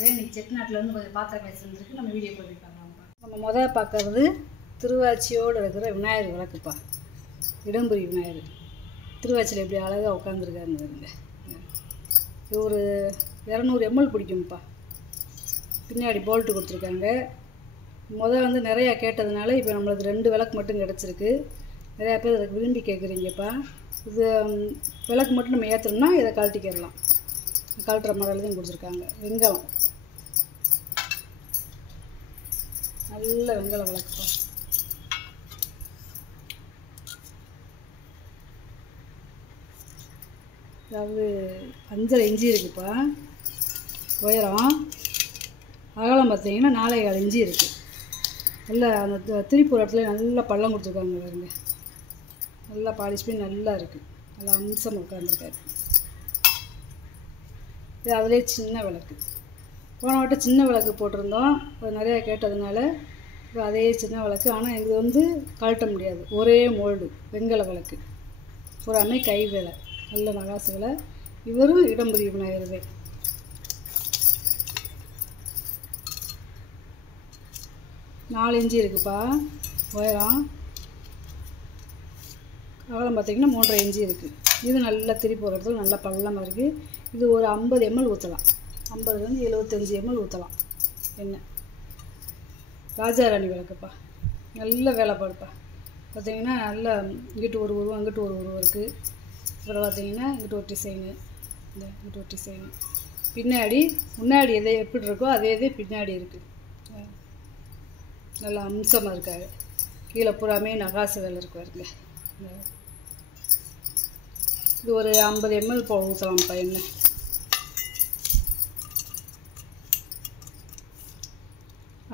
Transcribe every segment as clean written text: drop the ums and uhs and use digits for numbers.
பேசுகிறேன். இன்றைக்கி செட்டிநாட்டிலேருந்து கொஞ்சம் பாத்திரம் பேசுகிறதுக்கு நம்ம வீடியோ போட்டுருக்காங்கப்பா. நம்ம முதல் பார்க்கறது திருவாச்சியோடு இருக்கிற விநாயகர் விளக்குப்பா. இடம்புரி விநாயகர் திருவாச்சியில் எப்படி அழகாக உட்காந்துருக்காருன்னு வருங்க. இது ஒரு 200 ml பிடிக்கும்ப்பா. பின்னாடி போல்ட்டு கொடுத்துருக்காங்க. வந்து நிறையா கேட்டதுனால இப்போ நம்மளுக்கு 2 விளக்கு மட்டும் கிடச்சிருக்கு. நிறையா பேர் அதுக்கு விரும்பி கேட்குறீங்கப்பா. இது விளக்கு மட்டும் நம்ம ஏற்றணும்னா இதை கழட்டிக்கிடலாம். கழட்டுற மாடல் தான் கொடுத்துருக்காங்க. வெங்காயம் நல்ல வெங்காய விளக்குப்பா. அதாவது 5.5 இன்ச்சு இருக்குப்பா உயரம். அகலம் பார்த்தீங்கன்னா 4.25 இன்ச்சு இருக்குது. நல்லா அந்த திருப்பூர் இடத்துல நல்லா பள்ளம் கொடுத்துருக்காங்க பாருங்க. நல்லா பாலிஷ் பண்ணி நல்லா இருக்குது. நல்லா அம்சமாக உட்காந்துருக்காரு. இது அதிலே சின்ன விளக்கு. போன வட்டம் சின்ன விளக்கு போட்டிருந்தோம். அது நிறையா கேட்டதுனால இப்போ அதே சின்ன விளக்கு. ஆனால் இது வந்து கழட்ட முடியாது. ஒரே மோல்டு வெங்கல விளக்கு. பூராமே கை வேலை, நல்ல நகாசு வேலை. இவரும் இடம்புரி விநாயகர். 4 இன்ச்சு இருக்குப்பா உயரம். அகலம் பார்த்திங்கன்னா 3.5 இன்ச்சு இருக்குது. இது நல்லா திருப்பி போடுறதுக்கு நல்லா பள்ளமாக இருக்குது. இது ஒரு 50 ml ஊற்றலாம். 50லேருந்து 75 ml ஊற்றலாம். எண்ணெய் ராஜாராணி விளக்குப்பா. நல்ல வேலைப்பாடுப்பா. பார்த்திங்கன்னா நல்லா இங்கிட்டு ஒரு உருவம், அங்கிட்டு ஒரு உருவம் இருக்குது. அப்புறம் பார்த்திங்கன்னா இங்கிட்டு ஒரு டிசைனு, இந்த இங்கிட்டு ஒரு டிசைனு. பின்னாடி முன்னாடி எதை எப்படி இருக்கோ அதே இதே பின்னாடி இருக்குது. நல்லா அம்சமாக இருக்காது. கீழே பூராமே நகாசு வேலை இருக்கு பாருங்க. இது ஒரு 50 ml ஊற்றலாம்ப்பா எண்ணெய்.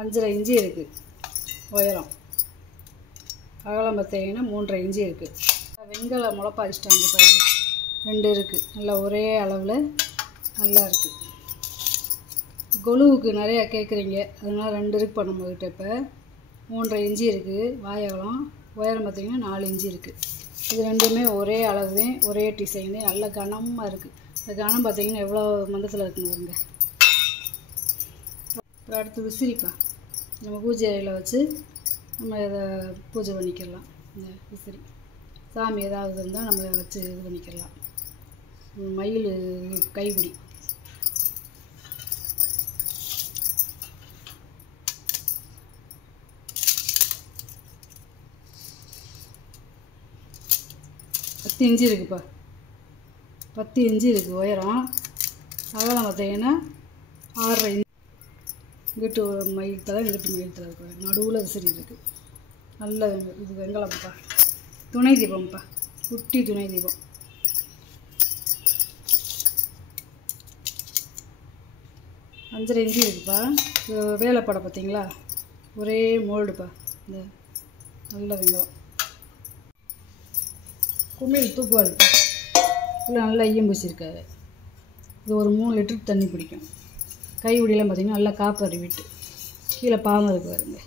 அஞ்சரை இன்ச்சு இருக்குது உயரம். அகலம் பார்த்தீங்கன்னா 3.5 இன்ச்சு இருக்குது. வெங்கல முளைப்பா அடிச்சிட்டாங்க பாருங்க. 2 இருக்குது. நல்லா ஒரே அளவில் நல்லா இருக்குது. கொலுவுக்கு நிறையா கேட்குறீங்க, அதனால் 2 இருக்குது பண்ண நம்மகிட்ட. இப்போ 3.5 இன்ச்சு இருக்குது வாயகலம். உயரம் பார்த்திங்கன்னா 4 இன்ச்சு இருக்குது. இது ரெண்டுமே ஒரே அளவு தான், ஒரே டிசைனு. நல்ல கனமாக இருக்குது. இந்த கனம் பார்த்திங்கன்னா எவ்வளோ மந்தத்தில் இருக்குன்னு பாருங்க. அப்புறம் அடுத்து விசிறிப்பா. நம்ம பூஜை அறையில் வச்சு நம்ம இதை பூஜை பண்ணிக்கலாம். இந்த விசிறி சாமி ஏதாவது இருந்தால் நம்ம வச்சு இது பண்ணிக்கலாம். மயில் கைப்பிடி. பத்து இன்ச்சு இருக்குப்பா. 10 இன்ச்சு இருக்குது உயரம். அகலம் பார்த்தீங்கன்னா 6.5 இன்ச்சு. இங்கிட்டு மயில் தலை, இங்கிட்டு மயில் தலை இருக்கு. நடுவில் விசிறி இருக்குது. நல்ல இது வெங்கலம்ப்பா. துணை தீபம்ப்பா. குட்டி துணை தீபம். அஞ்சரை இன்ச்சு இருக்குப்பா. வேலைப்படை பார்த்தீங்களா, ஒரே மோல்டுப்பா. இந்த நல்ல வெங்கலம். குமிழ் தூக்குவாள் இல்லை, நல்லா ஈயம் பூசியிருக்காரு. இது ஒரு 3 லிட்டர் தண்ணி பிடிக்கும். கைவிடியெல்லாம் பார்த்திங்கன்னா நல்லா காப்பறி விட்டு கீழே பாகம் இருக்கு பாருங்க.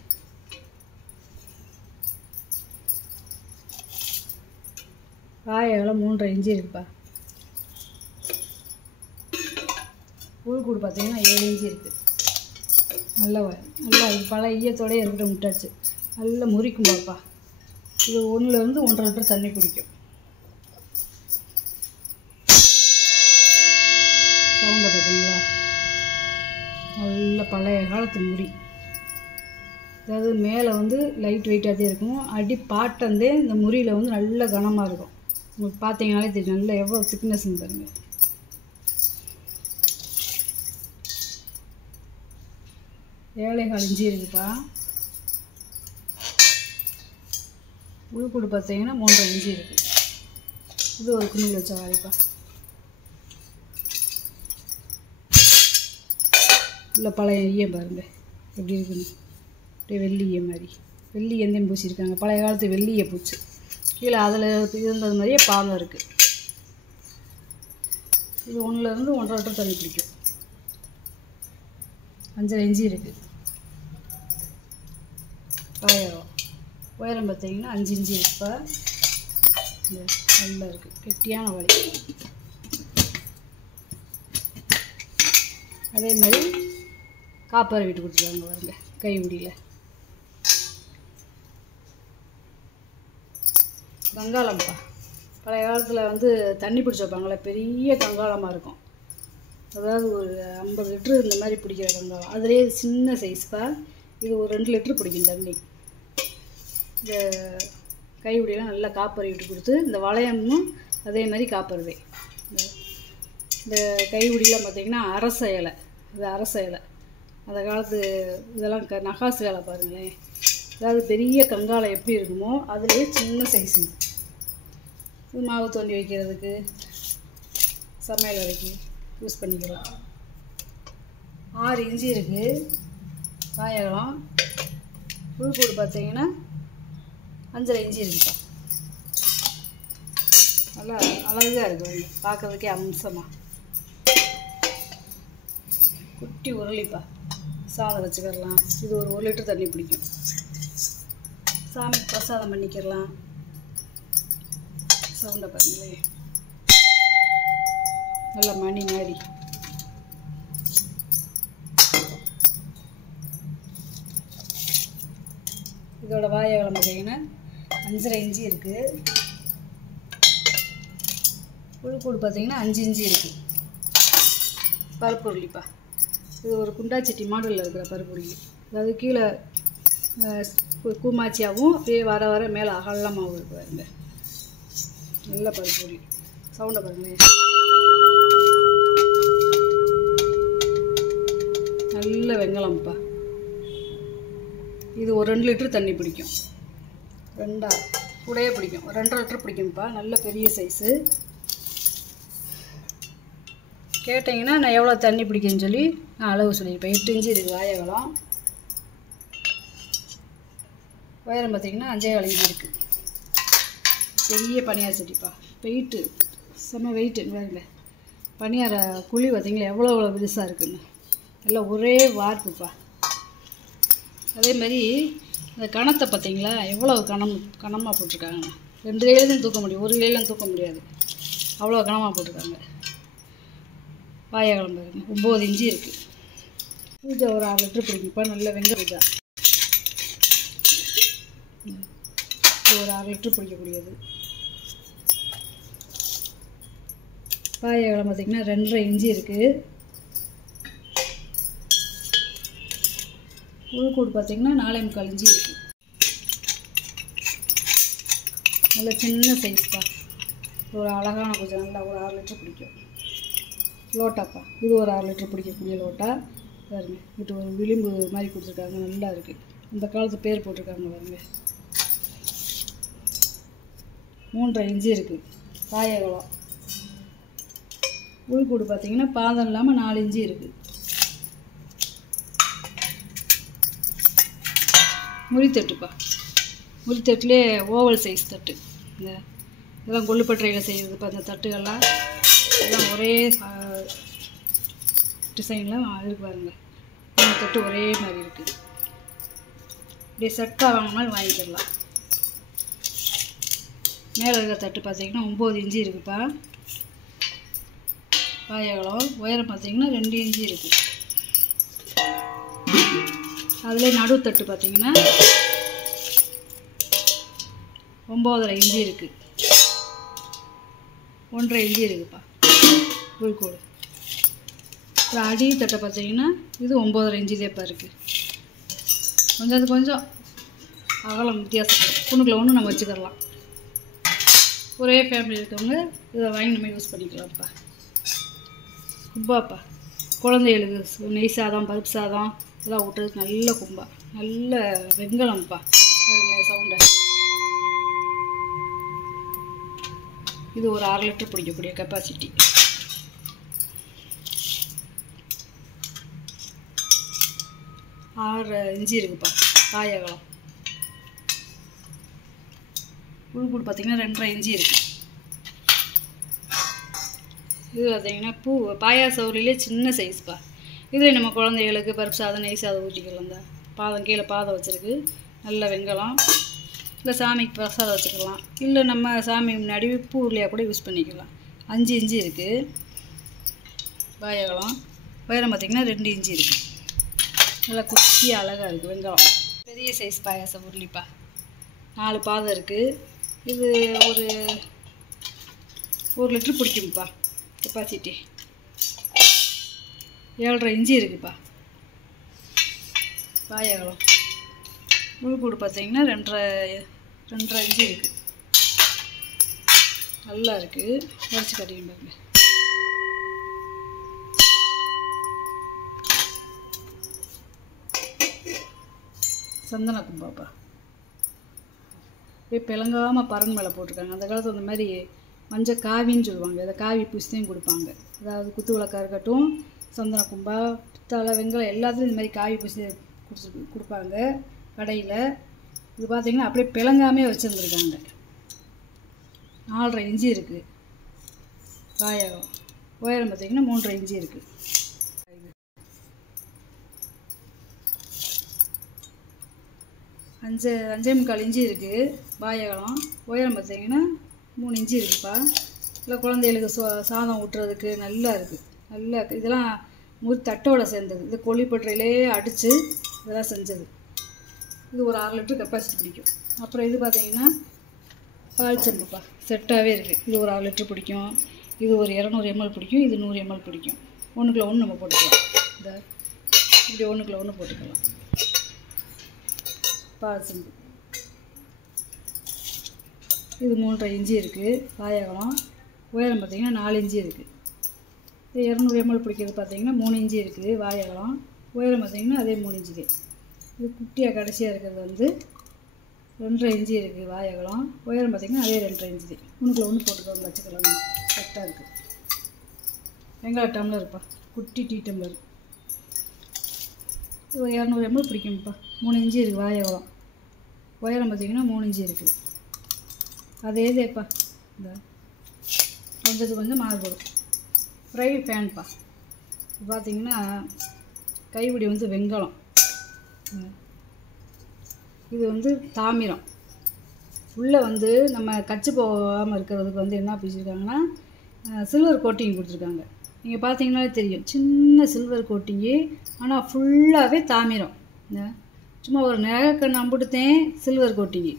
காயெல்லாம் 3.5 இன்ச்சு இருக்குப்பா. உள்கூடு பார்த்திங்கன்னா 7 இன்ச்சு இருக்குது. நல்லா இது பல ஈயத்தோடய இருக்கட்டும் விட்டாச்சு. நல்லா முறிக்கும் பாப்பா. இது 1லேருந்து 1.5 லிட்டர் தண்ணி பிடிக்கும். சவுண்டை பார்த்தீங்களா, நல்ல பழைய காலத்து முறி. அதாவது மேலே வந்து லைட் வெயிட்டாக தான் இருக்கும். அடி பாட்டந்தே இந்த முறியில் வந்து நல்ல கனமாக இருக்கும். உங்களுக்கு பார்த்தீங்கனாலே தெரியும் நல்லா எவ்வளோ திக்னஸ்ன்னு பாருங்கள். ஏழைகால் இன்ச்சு இருக்குப்பா. உள்கூடு பார்த்தீங்கன்னா 3.5 இன்ச்சு இருக்குது. இது ஒரு குமிழ் வச்ச வாய்ப்பா. இல்லை பழைய ஈயம் பாருங்கள் எப்படி இருக்குன்னு. அப்படியே வெள்ளி ஈயம் மாதிரி வெள்ளி எந்தையும் பூசியிருக்காங்க. பழைய காலத்து வெள்ளியை பூச்சி கீழே அதில் இருந்தது மாதிரியே பாகம் இருக்குது. இது 1லேருந்து 1.5 லிட்டர் தண்ணி பிடிக்கும். 5.5 இன்ச்சு இருக்குது. உயரம் பார்த்தீங்கன்னா 5 இன்ச்சு இருக்குப்பா. நல்லா இருக்குது. கெட்டியான வலி. அதே மாதிரி காப்பரை விட்டு கொடுத்துருவாங்க பாருங்க கைப்பிடியில். கங்காளம்ப்பா, பழைய காலத்தில் வந்து தண்ணி பிடிச்சி வைப்பாங்களே, பெரிய கங்காளமாக இருக்கும். அதாவது ஒரு 50 லிட்ரு இந்த மாதிரி பிடிக்கிற கங்காளம். அதுலேயே சின்ன சைஸ்ப்பா. இது ஒரு 2 லிட்ரு பிடிக்கும் தண்ணி. இந்த கைப்பிடியெல்லாம் நல்லா காப்பரை விட்டு கொடுத்து, இந்த வளையமும் அதே மாதிரி காப்பருவே. இந்த கைப்பிடியெலாம் பார்த்திங்கன்னா அரச இலை, இது அரச இலை. அந்த காலத்து இதெல்லாம் நகாசு வேலை பாருங்களேன். அதாவது பெரிய கங்காளம் எப்படி இருக்குமோ அதுலேயே சின்ன சைஸு. இது மாவு தோண்டி வைக்கிறதுக்கு, சமையல் வரைக்கும் யூஸ் பண்ணிக்கலாம். 6 இன்ச்சு இருக்குது வாயகம். உள்கூடு பார்த்தீங்கன்னா 5.5 இன்ச்சு இருக்குப்பா. நல்லா அழகாக இருக்குது, பார்க்கறதுக்கே அம்சமாக. குட்டி உருளிப்பா, சாதம் வச்சுக்கிடலாம். இது ஒரு 1 லிட்டர் தண்ணி பிடிக்கும். சாமி பிரசாதம் பண்ணிக்கிடலாம். சவுண்டை பாருங்களே, நல்ல மணி மாதிரி. இதோட வாயகம் பார்த்தீங்கன்னா 5.5 இன்ச்சு இருக்குது. உள்கூடு பார்த்தீங்கன்னா 5 இன்ச்சு இருக்குது. பருப்பு உருளிப்பா, இது ஒரு குண்டாச்சட்டி மாடலில் இருக்கிற பருப்பு உருளி. அதாவது கீழே கூமாச்சியாகவும் அப்படியே வர வர மேலே அகலமாகவும் இருக்கு பாருங்க. நல்ல பருப்பு உருளி. சவுண்டை பாருங்களேன், நல்ல வெங்கலம்ப்பா. இது ஒரு 2 லிட்டரு தண்ணி பிடிக்கும். 2 கூடயே பிடிக்கும், 2.5 லிட்டர் பிடிக்கும்ப்பா. நல்ல பெரிய சைஸு. கேட்டிங்கன்னா நான் எவ்வளோ தண்ணி பிடிக்குன்னு சொல்லி நான் அளவு சொல்லியிருப்பேன். 8 இன்ச்சு இருக்குது வாயகலம். உயரம் பார்த்திங்கன்னா 5.25 இன்ச்சு இருக்குது. பெரிய பனியார சட்டிப்பா. வெயிட்டு செம்ம வெயிட்டு. பாருங்க பனியார குழி பார்த்திங்களா எவ்வளோ பெருசாக இருக்குன்னு. எல்லாம் ஒரே வார்ப்புப்பா. அதே மாதிரி இந்த கணத்தை பார்த்திங்களா எவ்வளோ கனமாக போட்டிருக்காங்க. 2 கையிலும் தூக்க முடியும், 1 கையிலும் தூக்க முடியாது, அவ்வளோ கனமாக போட்டிருக்காங்க. வாயகலம் பாருங்க 9 இன்ச்சு இருக்குது. பூஜை ஒரு 6 லிட்டர் பிடிக்கும்ப்பா. நல்ல வெங்க பூஜா. இது ஒரு 6 லிட்டர் பிடிக்கக்கூடியது. வாயகலம் பார்த்திங்கன்னா 2.5 இன்ச்சு இருக்குது. உள்கூடு பார்த்திங்கன்னா 4.25 இன்ச்சு இருக்குது. நல்ல சின்ன சைஸ்ப்பா. ஒரு அழகான பூஜை. நல்லா ஒரு 6 லிட்டர் பிடிக்கும். லோட்டாப்பா, இது ஒரு 6 லிட்டர் பிடிக்கக்கூடிய லோட்டா பாருங்க. இது ஒரு விளிம்பு மாதிரி கொடுத்துருக்காங்க, நல்லா இருக்குது. இந்த காலத்து பேர் போட்டிருக்காங்க பாருங்க. 3.5 இன்ச்சு இருக்குது வாயகலம். உள்கூடு பார்த்திங்கன்னா பாதம் இல்லாமல் 4 இன்ச்சு இருக்குது. முறித்தட்டுப்பா. முறித்தட்டுலேயே ஓவல் சைஸ் தட்டு. இந்த இதெல்லாம் கொள்ளுப்பட்டறையில் செய்கிறதுப்பா. அந்த தட்டுகள்லாம் எல்லாம் ஒரே டிசைனில் இருக்கு பாருங்க. இந்த தட்டு ஒரே மாதிரி இருக்குது. இப்படியே செட்டாக வாங்கினாலும் வாங்கிக்கிடலாம். மேலே இருக்கிற தட்டு பார்த்திங்கன்னா 9 இன்ச்சு இருக்குதுப்பா. வாயகலம் உயரம் பார்த்திங்கன்னா 2 இன்ச்சு இருக்குது. அதில் நடுத்தட்டு பார்த்திங்கன்னா 9.5 இன்ச்சு இருக்குது. 1.5 இன்ச்சு இருக்குதுப்பா உள்கூடு. அப்புறம் அடி தட்டை பார்த்திங்கன்னா இது 9.5 இன்ச்சு தேப்பா இருக்குது. கொஞ்சம் அகலம் வித்தியாசப்படும். குணுக்கில் ஒன்று நம்ம வச்சுக்கலாம். ஒரே ஃபேமிலி இருக்கவங்க இதை வாங்கி நம்ம யூஸ் பண்ணிக்கலாம்ப்பா. கும்பாப்பா, குழந்தைகளுக்கு நெய் சாதம், பருப்பு சாதம் இதெல்லாம் விட்டுறதுக்கு நல்ல கும்பா. நல்ல வெங்கலம்ப்பா. பாருங்களேன் சவுண்டை. இது ஒரு 6 லிட்டர் பிடிக்கக்கூடிய கெப்பாசிட்டி. ஆறு இன்ச்சு இருக்குப்பா வாயகலம். உள்கூடு பார்த்திங்கன்னா 2.5 இன்ச்சு இருக்குது. இது பார்த்திங்கன்னா பாயாச உருளிலே சின்ன சைஸ்ப்பா. இதில் நம்ம குழந்தைகளுக்கு பருப்பு சாதம், நெய் சாதம் ஊற்றிக்கலாம். தான் பாதம் கீழே பாதம் வச்சுருக்கு. நல்ல வெங்கலம். இல்லை சாமிக்கு பிரசாதம் வச்சுக்கலாம். இல்லை நம்ம சாமி முன்னாடி பூ உருளையாக கூட யூஸ் பண்ணிக்கலாம். 5 இன்ச்சு இருக்குது வாயகலம். உயரம் பார்த்திங்கன்னா 2 இன்ச்சு இருக்குது. நல்லா குட்டியாக அழகாக இருக்குது வெங்காயம். பெரிய சைஸ் பாயாசம் உருளிப்பா, 4 பாதம் இருக்குது. இது ஒரு 1 லிட்டர் பிடிக்கும்ப்பா. கெப்பாசிட்டி 7.5 இன்ச்சு இருக்குப்பா. பாயாசம் முழுக்கூடு பார்த்தீங்கன்னா 2.5 இன்ச்சு இருக்குது. நல்லா இருக்குது. வரைச்சி கட்டிக்கிட்டு பாருங்க. சந்தன கும்பாப்பா அப்படியே பிளங்காமல் பரன் மேலே போட்டிருக்காங்க. அந்த காலத்தில் இந்த மாதிரி மஞ்சள் காவின்னு சொல்லுவாங்க. அதை காவி பூசித்தையும் கொடுப்பாங்க. அதாவது குத்து விளக்காக இருக்கட்டும், சந்தன கும்பா, பித்தளை, வெங்காயம் எல்லாத்துலையும் இந்த மாதிரி காவி பூசி கொடுப்பாங்க கடையில். இது பார்த்திங்கன்னா அப்படியே பிளங்காமே வச்சுருந்துருக்காங்க. 4.5 இன்ச்சு இருக்குது. பாயாசம் உயரம் பார்த்திங்கன்னா 3.5 இன்ச்சு இருக்குது. 5.25 இன்ச்சு இருக்குது. பாயாசம் உயரம் பார்த்திங்கன்னா 3 இன்ச்சு இருக்குப்பா. இல்லை குழந்தைகளுக்கு சாதம் ஊட்டுறதுக்கு நல்லா இருக்குது. நல்லா இருக்குது. இதெல்லாம் தட்டோட சேர்ந்தது. இது கொல்லிப்பட்டறையிலே அடித்து இதெல்லாம் செஞ்சது. இது ஒரு 6 லிட்டர் கெப்பாசிட்டி பிடிக்கும். அப்புறம் இது பார்த்திங்கன்னா பால் செம்புப்பா, செட்டாகவே இருக்குது. இது ஒரு 6 லிட்டர் பிடிக்கும். இது ஒரு 200 ml பிடிக்கும். இது 100 ml பிடிக்கும். 1க்குள்ள 1 நம்ம போட்டுக்கலாம். இந்த இப்படி 1க்குள்ள 1 போட்டுக்கலாம். பால் செம்பு இது 3.5 இன்ச்சு இருக்குது. பாயாசம் உயரம் பார்த்திங்கன்னா 4 இன்ச்சு இருக்குது. இது 200 ml பிடிக்கிறது பார்த்திங்கன்னா 3 இன்ச்சு இருக்குது. பாயாசம் உயரம் பார்த்திங்கன்னா அதே 3 இன்ச்சு. இது குட்டியாக கடைசியாக இருக்கிறது வந்து 2.5 இன்ச்சு இருக்குது. பாயாசம் உயரம் பார்த்திங்கன்னா அதே 2.5 இன்ச்சு. 1க்குள்ள 1 போட்டுக்கோங்க. வச்சுக்கலாம். கரெக்டாக இருக்குது. வெங்காய டம்ளர் இருப்பா, குட்டி டீ டம்ளர். இது 200 ml பிடிக்கும்ப்பா. 3 இன்ச்சு இருக்குது. பாயாசம் உயரம் பார்த்திங்கன்னா 3 இன்ச்சு இருக்குது. அதே இதேப்பா, இந்த கொஞ்சம் மாறுபடும். ஃப்ரை பேன்ப்பா. இது பார்த்திங்கன்னா கைப்பிடி வந்து வெங்காயம். இது வந்து தாமிரம். உள்ளே வந்து நம்ம கச்சு போகாமல் இருக்கிறதுக்கு வந்து என்ன பிடிச்சிருக்காங்கன்னா சில்வர் கோட்டிங் கொடுத்துருக்காங்க. நீங்கள் பார்த்தீங்கன்னாலே தெரியும், சின்ன சில்வர் கோட்டிங்கு, ஆனால் ஃபுல்லாகவே தாமிரம். சும்மா ஒரு நகைக்கண்ணு அம்புட்டுத்தேன் சில்வர் கோட்டிங்கு.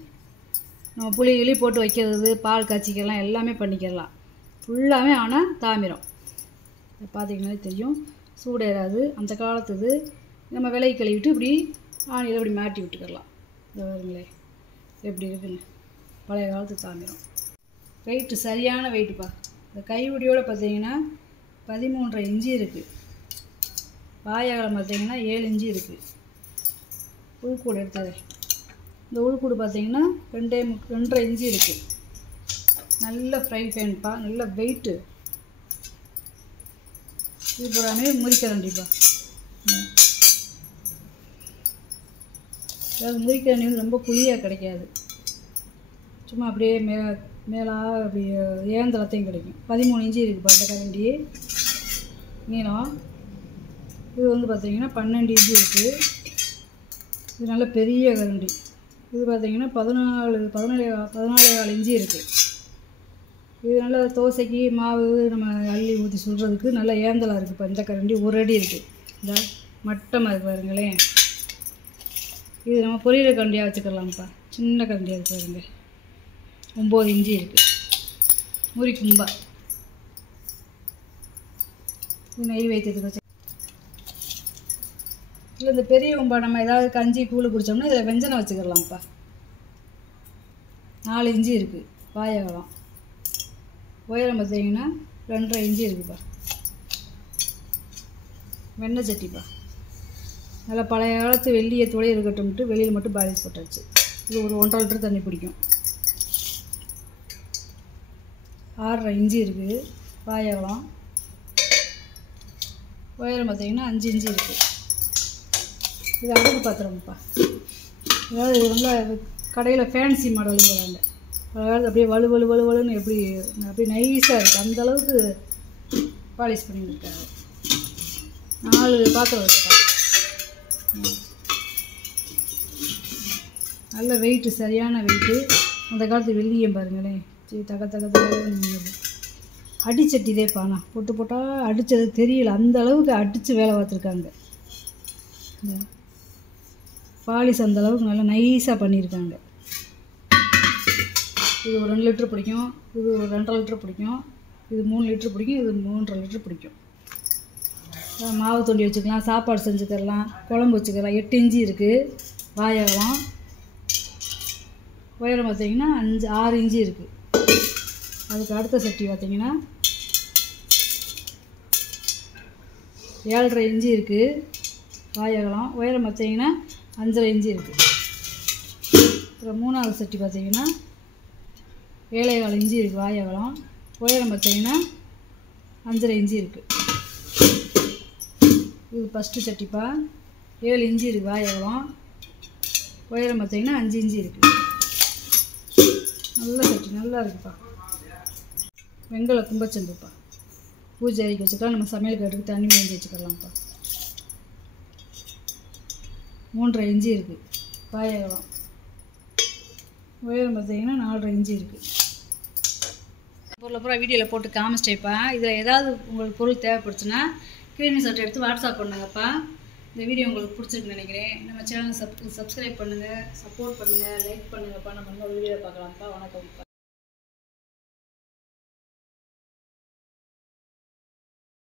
நம்ம புளி கிளி போட்டு வைக்கிறது, பால் காய்ச்சிக்கலாம், எல்லாமே பண்ணிக்கலாம். ஃபுல்லாகவே ஆனால் தாமிரம். பார்த்தீங்கன்னாலே தெரியும், சூடேறாது. அந்த காலத்துது. நம்ம விலை கழுவிட்டு இப்படி ஆணியில் இப்படி மாட்டி விட்டுக்கலாம். இந்த வருங்களே எப்படி இருக்குன்னு. பழைய காலத்து தாமிரம். வெயிட்டு சரியான வெயிட்டுப்பா. இந்த கைவிடியோடு பார்த்தீங்கன்னா 13.5 இன்ச்சு இருக்குது. பாயாசம் பார்த்தீங்கன்னா 7 இன்ச்சு இருக்குது. உள்கூடு எடுத்தது. இந்த உள்கூடு பார்த்தீங்கன்னா 2.5 இன்ச்சு இருக்குது. நல்ல ஃப்ரை பேன்ப்பா, நல்ல வெயிட்டு. இது பூராமே முறிக்கரண்டிப்பா. அதாவது முறிக்கரண்டி வந்து ரொம்ப குழியாக கிடைக்காது. சும்மா அப்படியே மேலாக அப்படி ஏந்தளத்தையும் கிடைக்கும். 13 இன்ச்சு இருக்குப்பா இந்த கரண்டி நீளம். இது வந்து பார்த்திங்கன்னா 12 இன்ச்சு இருக்குது. இது நல்ல பெரிய கரண்டி. இது பார்த்திங்கன்னா 14 இன்ச்சு இருக்குது. இது நல்லா தோசைக்கு மாவு நம்ம அள்ளி ஊற்றி சுடுறதுக்கு நல்லா ஏந்தலாக இருக்குதுப்பா. இந்த கரண்டி 1 அடி இருக்குது. இந்த மட்டமாக இருக்குது பாருங்களேன். இது நம்ம பொரியல் கரண்டியாக வச்சுக்கலாம்ப்பா. சின்ன கரண்டியாக இருக்குது பாருங்க. 9 இன்ச்சு இருக்குது. முறி கும்பா. இது நெய் வைத்ததுக்கு வச்சு. இல்லை இந்த பெரிய கும்பா நம்ம ஏதாவது கஞ்சி கூழ் குடித்தோம்னா இதில் வெஞ்சனம் வச்சுக்கலாம்ப்பா. 4 இன்ச்சு இருக்குது. பாயாசம் உயரம் பார்த்தீங்கன்னா 2.5 இன்ச்சு இருக்குப்பா. வெண்ணெய் சட்டிப்பா. நல்லா பழைய காலத்து வெள்ளியை துளைய இருக்கட்டும்ட்டு வெளியில் மட்டும் பாலிஷ் போட்டாச்சு. இது ஒரு 1.5 லிட்டர் தண்ணி பிடிக்கும். 6.5 இன்ச்சு இருக்குது. பாயாசம் உயரம் பார்த்தீங்கன்னா 5 இன்ச்சு இருக்குது. இது அடுப்பு பாத்திரம்ப்பா. அதாவது இது நல்லா கடையில் ஃபேன்சி மாடலுங்கிறாங்க. அதாவது அப்படியே வலுன்னு அப்படியே நைஸாக இருக்குது. அந்தளவுக்கு பாலிஷ் பண்ணியிருக்காங்க. 4 பாத்திரம் வச்சுப்பா. நல்ல வெயிட்டு, சரியான வெயிட்டு. அந்த காலத்து வெள்ளியம் பாருங்களேன். சரி தக அடிச்சட்டி இதே பானா போட்டு போட்டால் அடித்தது தெரியல. அந்த அளவுக்கு அடித்து வேலை பார்த்துருக்காங்க. பாலிஷ் அந்த அளவுக்கு நல்லா நைஸாக பண்ணியிருக்காங்க. இது ஒரு 2 லிட்டர் பிடிக்கும், இது ஒரு 2.5 லிட்டர் பிடிக்கும், இது 3 லிட்டர் பிடிக்கும், இது 3.5 லிட்டர் பிடிக்கும். மாவு தோண்டி வச்சுக்கலாம், சாப்பாடு செஞ்சுக்கலாம், குழம்பு வச்சுக்கலாம். 8 இன்ச்சு இருக்குது வாயகலம். உயரம் பார்த்திங்கன்னா 6 இன்ச்சு இருக்குது. அதுக்கு அடுத்த சட்டி பார்த்திங்கன்னா 7.5 இன்ச்சு இருக்குது வாயகலம். உயரம் பார்த்திங்கன்னா 5.5 இன்ச்சு இருக்குது. அப்புறம் 3வது சட்டி பார்த்திங்கன்னா 7.25 இன்ச்சு இருக்குது வாயகலம். உயரம் பார்த்திங்கன்னா 5.5 இன்ச்சு இருக்குது. இது ஃபஸ்ட்டு சட்டிப்பா. 7 இன்ச்சு இருக்குது வாயகலம். உயரம் பார்த்திங்கன்னா 5 இன்ச்சு இருக்குது. நல்ல சட்டி, நல்லா இருக்குப்பா. வெங்கல கும்பச்செம்புப்பா. பூஜை அறைக்கு வச்சுக்கலாம், நம்ம சமையல் கட்டுக்கு தண்ணி மோந்து வச்சுக்கலாம்ப்பா. 3.5 இன்ச்சு இருக்குது வாயகலம். உயரம் பார்த்திங்கன்னா 4.5 இன்ச்சு இருக்குது. பொருளை பூரா வீடியோவில் போட்டு காமிச்சிட்டேப்பா. இதில் ஏதாவது உங்களுக்கு பொருள் தேவைப்படுச்சுன்னா ஸ்க்ரீன்ஷாட் எடுத்து வாட்ஸ்அப் பண்ணுங்கப்பா. இந்த வீடியோ உங்களுக்கு பிடிச்சிருக்குன்னு நினைக்கிறேன். நம்ம சேனலை சப்ஸ்கிரைப் பண்ணுங்கள், சப்போர்ட் பண்ணுங்கள், லைக் பண்ணுங்கப்பா. நம்ம இன்னொரு வீடியோவில் பார்க்கலாம்ப்பா. வணக்கம்ப்பா.